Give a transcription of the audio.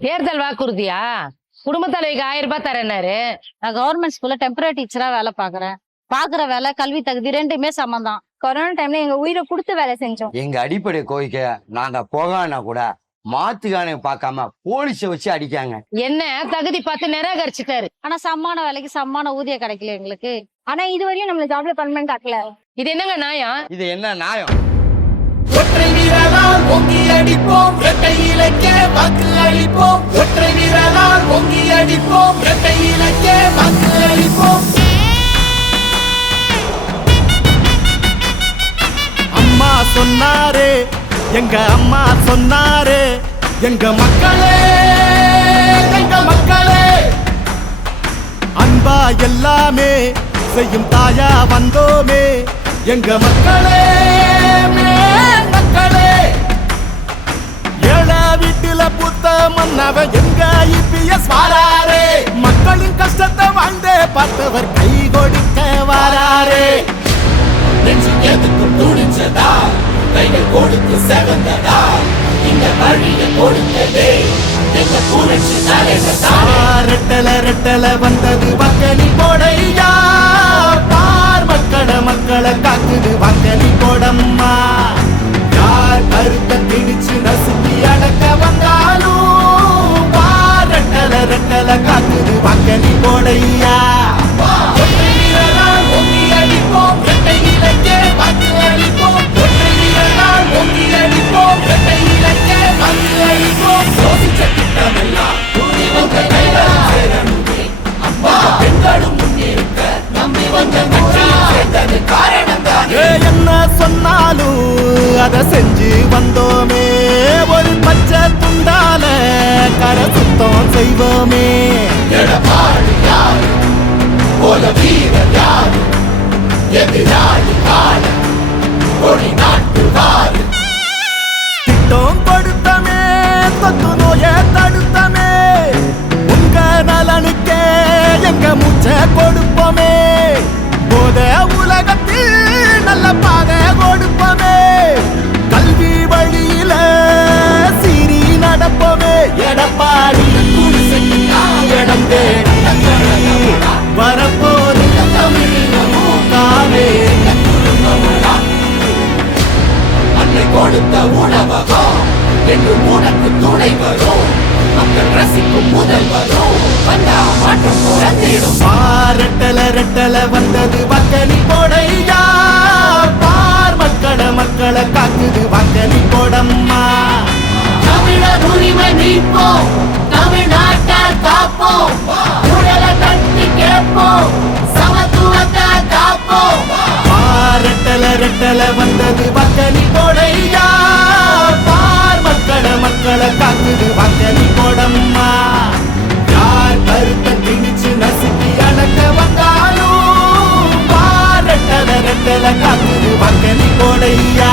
தேர்தல் வாக்குறுதியா? குடும்ப தலைவிக்கு ஆயிரம் ரூபாய் தரேன்னாரு நான். கவர்மெண்ட் ஸ்கூல்ல டெம்பரரி டீச்சரா வேலை பாக்குறேன் பாக்குற வேலை கல்வி தகுதி ரெண்டுமே சமம் கொரோனா டைம்ல எங்க உயிரை கொடுத்து வேலை செஞ்சோம். எங்க அடிப்படை கோரிக்கை நாங்க போகானா கூட மாத்துக்கான பார்க்காம போலீஸை வச்சு அடிக்காங்க. என்ன? தகுதி பார்த்து நிராகரிச்சுட்டாரு. ஆனா சம்மான வேலைக்கு சம்மான ஊதியம் கிடைக்கல எங்களுக்கு. ஆனா இதுவரையும் நம்மள ஜாப்ல பர்மனன்ட் ஆக்கல. இது என்னங்க நியாயம்? இது என்ன நியாயம்? வாக்கு அளிப்போம். ஒற்றை வீரலால் ஓங்கி அடிப்போம். இரட்டை இலக்க வாக்கு அளிப்போம். அம்மா சொன்னாரே எங்க அம்மா சொன்னாரே எங்க மக்களே எங்க மக்களே. அன்பா எல்லாமே செய்யும் தாயா வந்தோமே எங்க மக்களே. கொடுத்து செவந்ததா இந்த வழிய கொடுத்ததே. எங்க புரட்சி ரெட்டல ரெட்டல வந்தது வக்கனி போடையா? பார் மக்கள மக்களை காக்குது வக்கனி போடம்மா. யார் கருத்த திணிச்சு நசுக்கி அடக்க வந்தாலும் அத செஞ்சு வந்தோமே. ஒரு பச்சை துண்டால கர சுத்தம் செய்வோமே. போல வீரர் யாரு எதிராளி கால கொடி நாட்டு வாரு திட்டம் கொடுத்தமே தொத்து நோய தடுத்தமே. உங்க நலனுக்கே எங்க மூச்சை கொடுப்போமே. போத கொடுத்த உணவகம் என்று உனக்கு துணை வரும். மக்கள் ரசிக்கும் முதல் வரும். வந்தா மாற்றம் பிறந்திடும். பாரட்டல ரெட்டல வந்தது வக்கனி போடையா? பார் மக்கள மக்களை காக்குது வக்கனி போடம்மா. தமிழர் உரிமை மீட்போம். தமிழ்நாட்டை காப்போம். உடலை தட்டி கேட்போம். சமத்துவத்தை காப்போம். பாரட்டல ரெட்டல வந்தது வக்கனி பாரட்டல ரெட்டல காக்குது வக்கனி போடையா